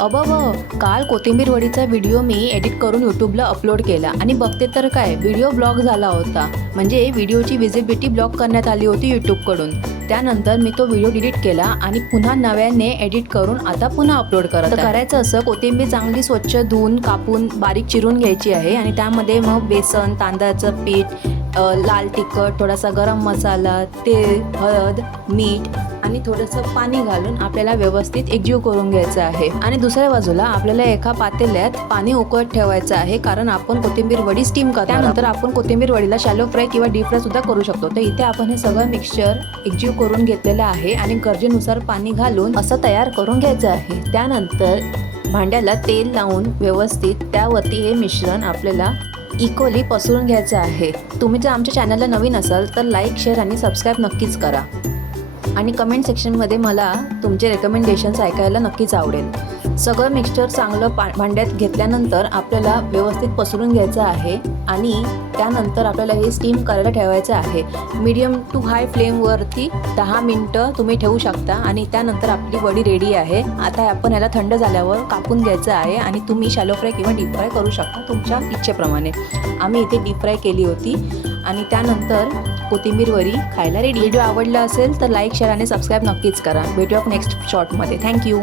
काल कोथिंबीर वडीचा व्हिडिओ मी एडिट करून यूट्यूबला अपलोड केला आणि बघते तर काय व्हिडिओ ब्लॉक झाला होता. म्हणजे व्हिडिओची विजिबिलिटी ब्लॉक करण्यात आली होती यूट्यूबकडून. त्यानंतर मी तो व्हिडिओ डिलीट केला आणि पुन्हा नव्याने एडिट करून आता पुन्हा अपलोड करत आहे. करायचं असं, कोथिंबीर चांगली स्वच्छ धुवून कापून बारीक चिरून घ्यायची आहे आणि त्यामध्ये मग बेसन, तांदळाचं पीठ, लाल तिखट, थोडासा गरम मसाला, तेल, हळद, मीठ आणि थोडंसं पाणी घालून आपल्याला व्यवस्थित एकजीव करून घ्यायचं आहे. आणि दुसऱ्या बाजूला आपल्याला एका पातेल्यात पाणी उकळत ठेवायचं आहे, कारण आपण कोथिंबीर वडी स्टीम करतो. त्यानंतर आपण कोथिंबीर वडीला शॅलो फ्राय किंवा डीप फ्राय सुद्धा करू शकतो. तर इथे आपण हे सगळं मिक्सचर एकजीव करून घेतलेलं आहे आणि गरजेनुसार पाणी घालून असं तयार करून घ्यायचं आहे. त्यानंतर भांड्याला तेल लावून व्यवस्थित त्यावरती हे मिश्रण आपल्याला इक्वली पसरून घ्यायचं आहे. तुम्ही जर आमच्या चॅनलला नवीन असाल तर लाईक, शेअर आणि सबस्क्राईब नक्कीच करा आणि कमेंट सेक्शनमध्ये मला तुमचे रेकमेंडेशन्स ऐकायला नक्कीच आवडेल. सगळं मिक्सचर चांगलं भांड्यात घेतल्यानंतर आपल्याला व्यवस्थित पसरून घ्यायचं आहे आणि त्यानंतर आपल्याला हे स्टीम करायला ठेवायचं आहे. मीडियम टू हाय फ्लेमवरती 10 मिनटं तुम्ही ठेवू शकता आणि त्यानंतर आपली वडी रेडी आहे. आता आपण याला थंड झाल्यावर कापून घ्यायचं आहे आणि तुम्ही शॅलो फ्राय किंवा डीप फ्राय करू शकता तुमच्या इच्छेप्रमाणे. आम्ही इथे डीप फ्राय केली होती आणि त्यानंतर कोथिंबीर वडी खायला रेडी. व्हिडिओ आवडला असेल तर लाईक, शेअर आणि सबस्क्राईब नक्कीच करा. भेटूया नेक्स्ट शॉर्टमध्ये. थँक्यू.